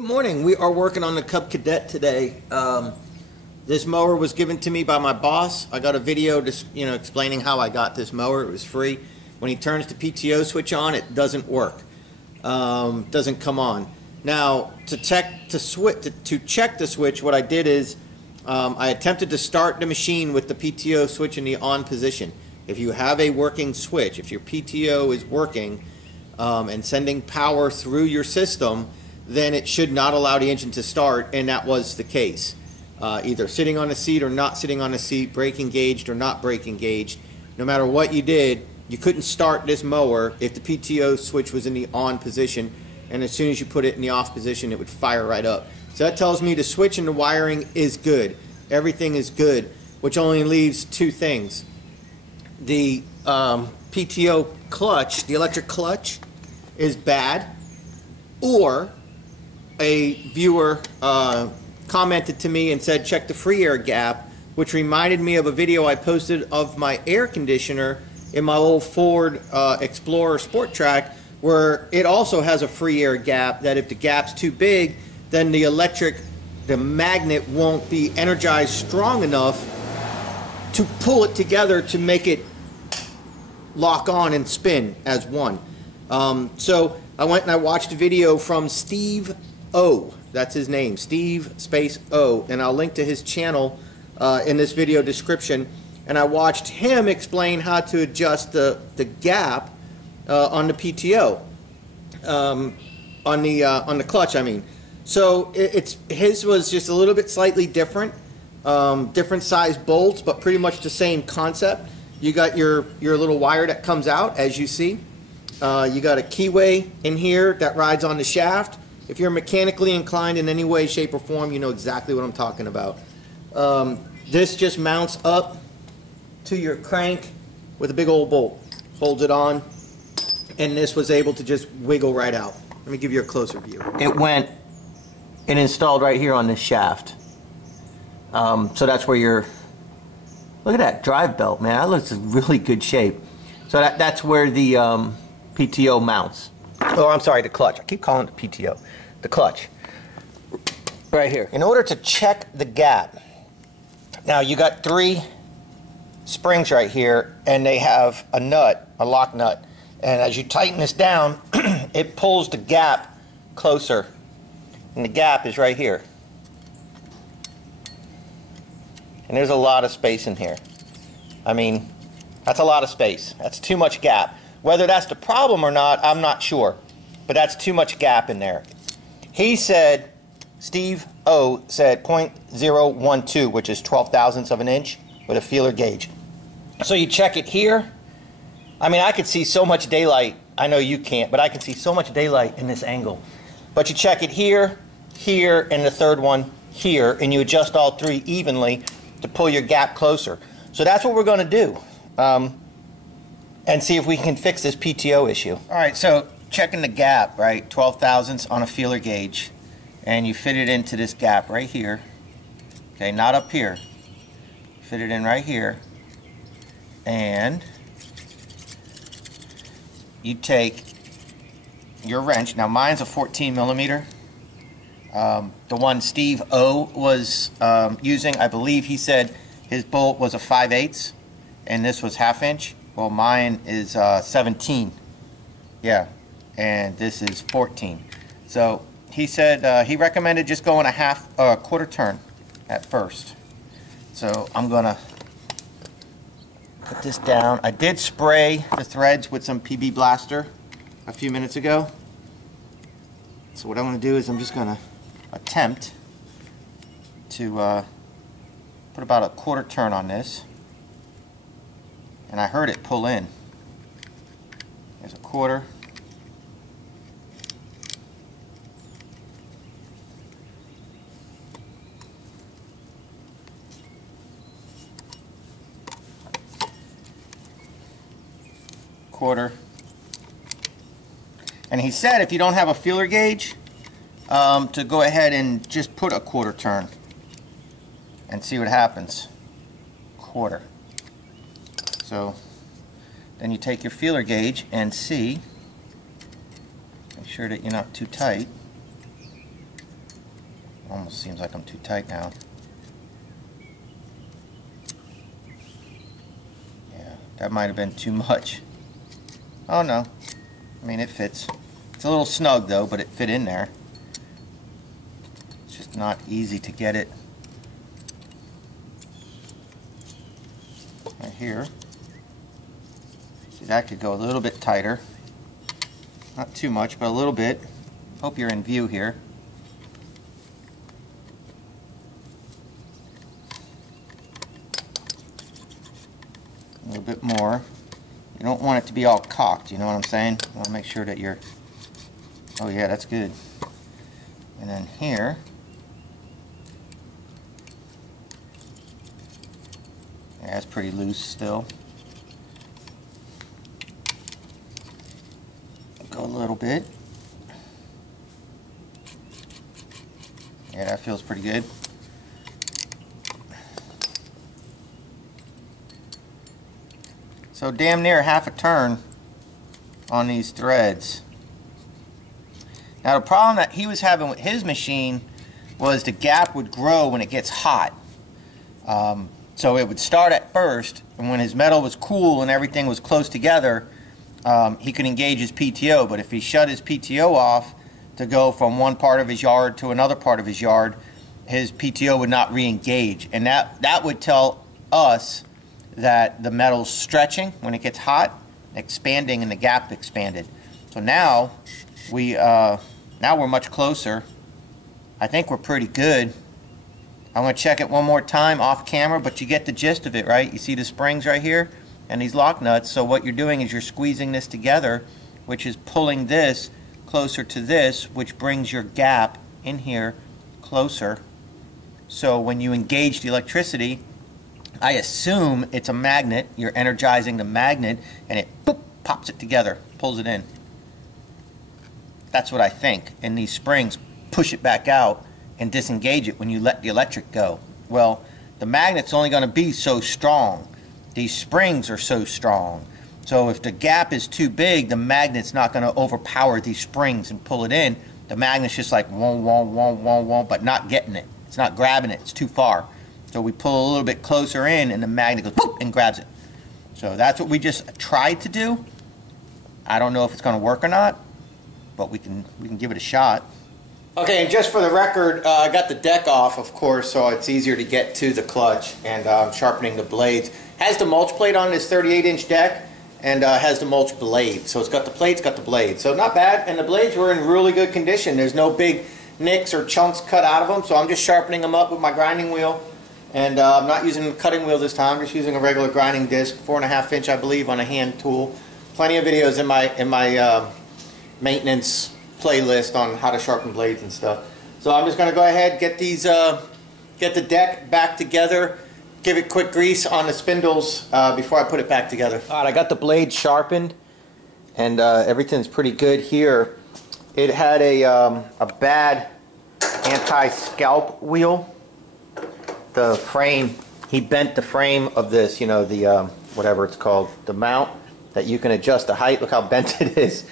Good morning. We are working on the Cub Cadet today. This mower was given to me by my boss. I got a video just, explaining how I got this mower. It was free. When he turns the PTO switch on, it doesn't work. Doesn't come on. Now, to check the switch, what I did is I attempted to start the machine with the PTO switch in the on position. If you have a working switch, if your PTO is working and sending power through your system, then it should not allow the engine to start, and that was the case. Either sitting on a seat or not sitting on a seat, brake engaged or not brake engaged. No matter what you did, you couldn't start this mower if the PTO switch was in the on position, and as soon as you put it in the off position, it would fire right up. So that tells me the switch and the wiring is good. Everything is good, which only leaves two things. The PTO clutch, the electric clutch, is bad, or a viewer commented to me and said check the free air gap, which reminded me of a video I posted of my air conditioner in my old Ford Explorer Sport Track, where it also has a free air gap that if the gap's too big, then the magnet won't be energized strong enough to pull it together to make it lock on and spin as one. So I went and I watched a video from Steve O. That's his name, Steve space O, and I'll link to his channel in this video description. And I watched him explain how to adjust the gap on the PTO, on the clutch, I mean. So his was just a little bit slightly different, different size bolts, but pretty much the same concept. You got your little wire that comes out, as you see. You got a keyway in here that rides on the shaft. If you're mechanically inclined in any way, shape, or form, you know exactly what I'm talking about. This just mounts up to your crank with a big old bolt. Holds it on, and this was able to just wiggle right out. Let me give you a closer view. It went and installed right here on this shaft. So that's where your, look at that drive belt, man. That looks in really good shape. So that's where the PTO mounts. Oh, I'm sorry, the clutch. I keep calling it the PTO. The clutch. Right here. In order to check the gap, now you got 3 springs right here, and they have a nut, a lock nut. And as you tighten this down, it pulls the gap closer. And the gap is right here. And there's a lot of space in here. I mean, that's a lot of space. That's too much gap. Whether that's the problem or not, I'm not sure. But that's too much gap in there. He said, Steve O said 0.012, which is 12 thousandths of an inch with a feeler gauge. So you check it here. I mean, I could see so much daylight. I know you can't, but I can see so much daylight in this angle. But you check it here, here, and the third one here, and you adjust all 3 evenly to pull your gap closer. So that's what we're going to do. And see if we can fix this PTO issue. All right, so checking the gap, right? 12 thousandths on a feeler gauge. And you fit it into this gap right here. Okay, not up here. Fit it in right here. And you take your wrench. Now mine's a 14 millimeter. The one Steve O was using, I believe he said his bolt was a 5/8 and this was 1/2 inch. Well, mine is 17. Yeah, and this is 14. So he said he recommended just going a quarter turn at first. So I'm gonna put this down. I did spray the threads with some PB Blaster a few minutes ago. So what I'm gonna do is I'm just gonna attempt to put about a quarter turn on this. And I heard it pull in. There's a quarter. Quarter. And he said if you don't have a feeler gauge, to go ahead and just put a quarter turn and see what happens. Quarter. So then you take your feeler gauge and see, make sure that you're not too tight, Almost seems like I'm too tight now. Yeah, that might have been too much. Oh no, I mean it fits. It's a little snug though, but it fit in there. It's just not easy to get it right here. See, that could go a little bit tighter. Not too much, but a little bit. Hope you're in view here. A little bit more. You don't want it to be all cocked, you know what I'm saying? You want to make sure that you're... Oh yeah, that's good. And then here, yeah, it's pretty loose still. Go a little bit. Yeah, that feels pretty good. So damn near half a turn on these threads. Now the problem that he was having with his machine was the gap would grow when it gets hot. So it would start at first, and when his metal was cool and everything was close together, he could engage his PTO. But if he shut his PTO off to go from one part of his yard to another part of his yard, his PTO would not re-engage. And that would tell us that the metal's stretching when it gets hot, expanding, and the gap expanded. So now we're much closer. I think we're pretty good. I'm going to check it one more time off camera, but you get the gist of it, right? You see the springs right here and these lock nuts. So what you're doing is you're squeezing this together, which is pulling this closer to this, which brings your gap in here closer. So when you engage the electricity, I assume it's a magnet. You're energizing the magnet and it boop, pops it together, pulls it in. That's what I think. And these springs push it back out and disengage it when you let the electric go. Well, the magnet's only going to be so strong. These springs are so strong. So if the gap is too big, the magnet's not going to overpower these springs and pull it in. The magnet's just like won't, but not getting it. It's not grabbing it. It's too far. So we pull a little bit closer in and the magnet goes boop and grabs it. So that's what we just tried to do. I don't know if it's going to work or not, but we can give it a shot. Okay, and just for the record, I got the deck off, of course, so it's easier to get to the clutch, and I'm sharpening the blades. Has the mulch plate on this 38-inch deck, and has the mulch blade. So it's got the plates, got the blade. So not bad, and the blades were in really good condition. There's no big nicks or chunks cut out of them, so I'm just sharpening them up with my grinding wheel. And I'm not using a cutting wheel this time, I'm just using a regular grinding disc, 4.5 inch I believe, on a hand tool. Plenty of videos in my maintenance playlist on how to sharpen blades and stuff. So I'm just going to go ahead, get the deck back together, give it quick grease on the spindles before I put it back together. Alright, I got the blade sharpened and everything's pretty good here. It had a bad anti-scalp wheel. The frame, he bent the frame of this, you know, the whatever it's called, the mount that you can adjust the height. Look how bent it is.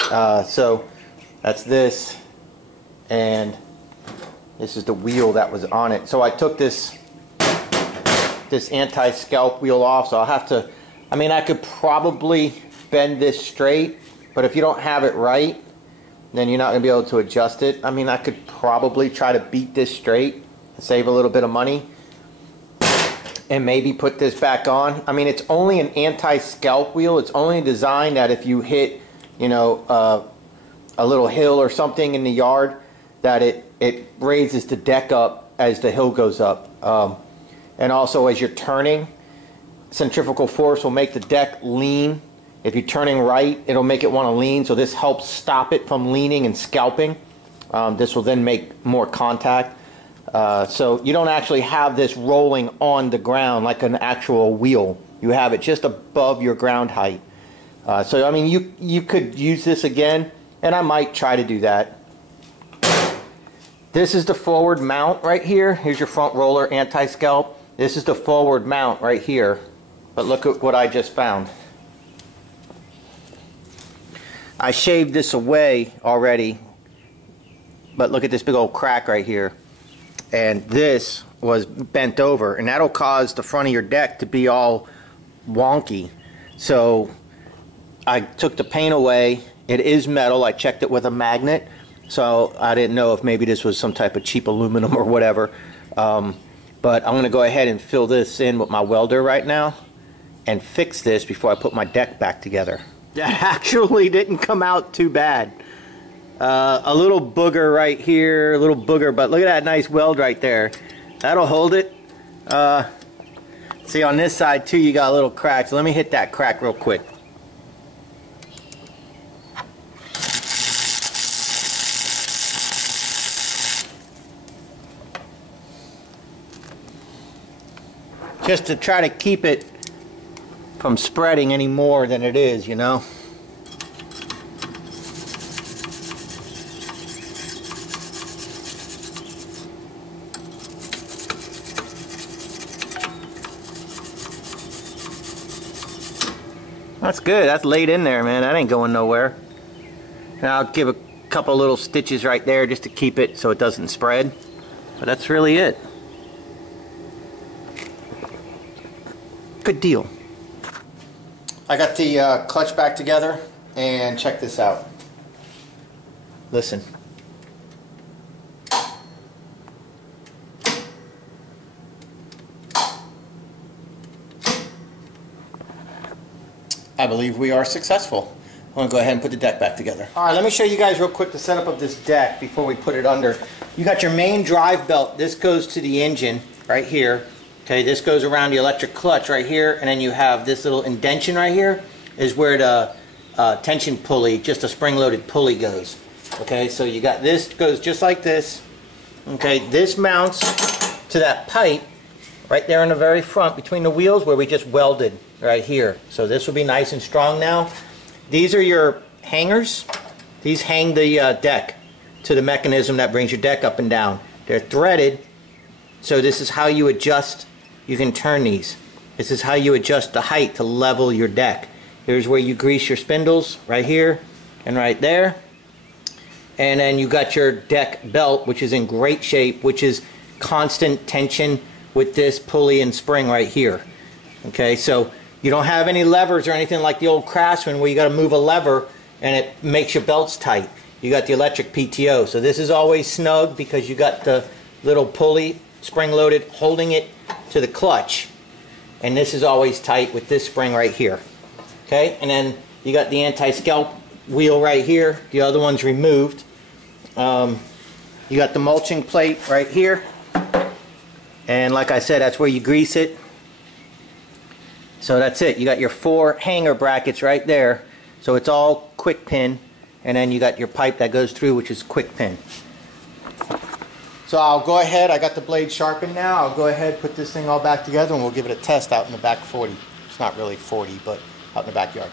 So that's this, and this is the wheel that was on it. So I took this anti-scalp wheel off, so I'll have to, I mean, I could probably bend this straight, but if you don't have it right, then you're not going to be able to adjust it. I mean, I could probably try to beat this straight and save a little bit of money and maybe put this back on. I mean, it's only an anti-scalp wheel. It's only designed that if you hit, you know, a little hill or something in the yard, that it raises the deck up as the hill goes up. And also as you're turning, centrifugal force will make the deck lean. If you're turning right, it'll make it want to lean, so this helps stop it from leaning and scalping. This will then make more contact. So you don't actually have this rolling on the ground like an actual wheel. You have it just above your ground height. So I mean, you could use this again, and I might try to do that. This is the forward mount right here. Here's your front roller anti-scalp. This is the forward mount right here. But look at what I just found. I shaved this away already, but look at this big old crack right here. and this was bent over, and that'll cause the front of your deck to be all wonky. So I took the paint away. It is metal. I checked it with a magnet, so I didn't know if maybe this was some type of cheap aluminum or whatever. But I'm going to go ahead and fill this in with my welder right now and fix this before I put my deck back together. That actually didn't come out too bad. A little booger right here, a little booger, but look at that nice weld right there. That'll hold it. See, on this side too, you got a little crack, so let me hit that crack real quick. Just to try to keep it from spreading any more than it is, you know. That's good. That's laid in there, man. That ain't going nowhere. And I'll give a couple little stitches right there just to keep it so it doesn't spread. But that's really it. Good deal. I got the clutch back together, and check this out. Listen. I believe we are successful. I'm going to go ahead and put the deck back together. Alright, let me show you guys real quick the setup of this deck before we put it under. You got your main drive belt. This goes to the engine right here. Okay, this goes around the electric clutch right here, and then you have this little indention right here is where the tension pulley, just a spring-loaded pulley goes. Okay, so you got this, goes just like this. Okay, this mounts to that pipe right there in the very front between the wheels where we just welded right here. So this will be nice and strong now. These are your hangers. These hang the deck to the mechanism that brings your deck up and down. They're threaded, so this is how you adjust. You can turn these. This is how you adjust the height to level your deck. Here's where you grease your spindles, right here and right there. And then you got your deck belt, which is in great shape, which is constant tension with this pulley and spring right here. Okay, so you don't have any levers or anything like the old CRAFTSMAN where you got to move a lever and it makes your belts tight. You got the electric PTO, so this is always snug because you got the little pulley spring-loaded holding it to the clutch, and this is always tight with this spring right here. Okay, and then you got the anti-scalp wheel right here. The other one's removed. You got the mulching plate right here, and like I said, that's where you grease it. So that's it. You got your 4 hanger brackets right there, so it's all quick pin, and then you got your pipe that goes through, which is quick pin. So I'll go ahead, I got the blade sharpened now, I'll go ahead, put this thing all back together, and we'll give it a test out in the back 40. It's not really 40, but out in the backyard.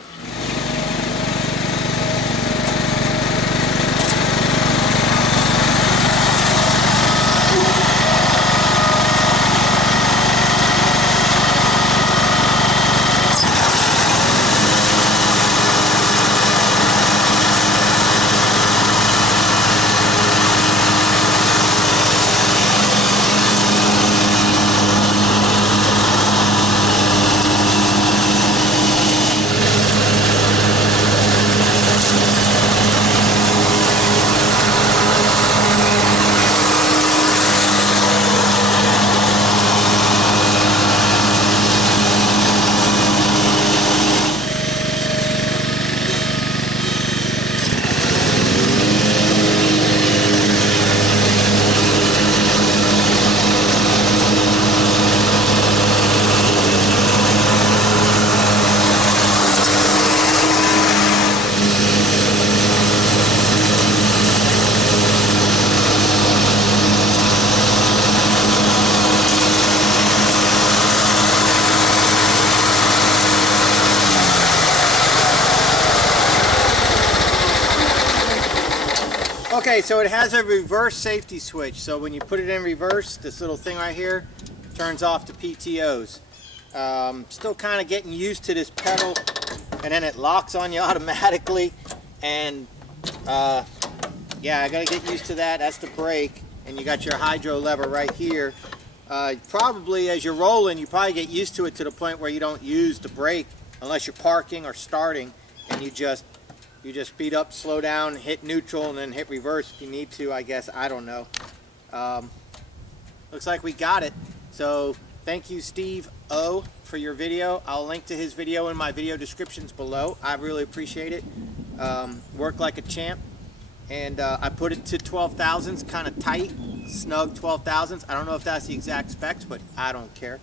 Okay, so it has a reverse safety switch. So when you put it in reverse, this little thing right here turns off the PTOs. Still kind of getting used to this pedal, and then it locks on you automatically. And yeah, I gotta get used to that. That's the brake. and you got your hydro lever right here. Probably as you're rolling, you probably get used to it to the point where you don't use the brake unless you're parking or starting, and you just speed up, slow down, hit neutral, and then hit reverse if you need to, I guess. I don't know. Looks like we got it. So thank you, Steve O, for your video. I'll link to his video in my video descriptions below. I really appreciate it. Worked like a champ. And I put it to 12 thousandths, kind of tight, snug 12 thousandths. I don't know if that's the exact specs, but I don't care.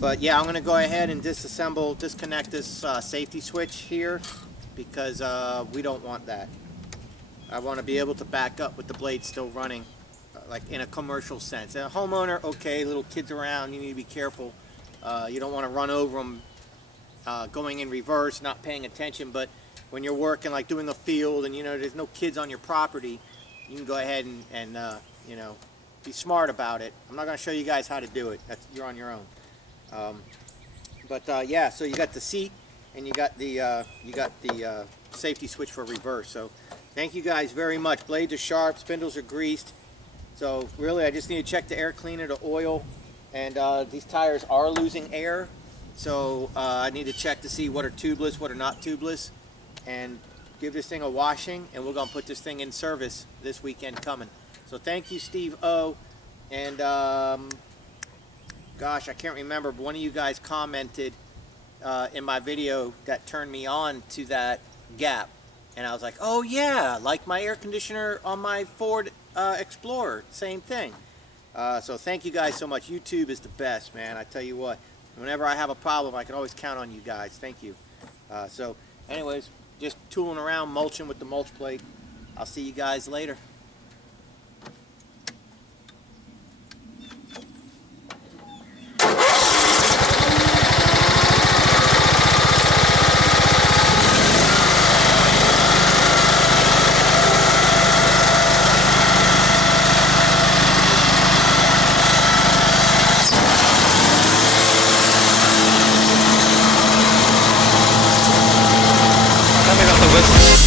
But yeah, I'm going to go ahead and disconnect this safety switch here, because we don't want that. I want to be able to back up with the blade still running, like in a commercial sense. And a homeowner, okay, little kids around, you need to be careful. You don't want to run over them going in reverse, not paying attention. But when you're working, like doing a field, and you know there's no kids on your property, you can go ahead and you know, be smart about it. I'm not going to show you guys how to do it. You're on your own. Yeah, so you got the seat, and you got the safety switch for reverse. So thank you guys very much. Blades are sharp, spindles are greased. So really, I just need to check the air cleaner, the oil, and these tires are losing air. So I need to check to see what are tubeless, what are not tubeless, and give this thing a washing, and we're gonna put this thing in service this weekend coming. So thank you, Steve O, and gosh, I can't remember, but one of you guys commented in my video that turned me on to that gap, and I was like, oh yeah, like my air conditioner on my Ford Explorer, same thing. So thank you guys so much. YouTube is the best, man. I tell you what, whenever I have a problem, I can always count on you guys. Thank you. So anyways, just tooling around, mulching with the mulch plate. I'll see you guys later. Coming on the west.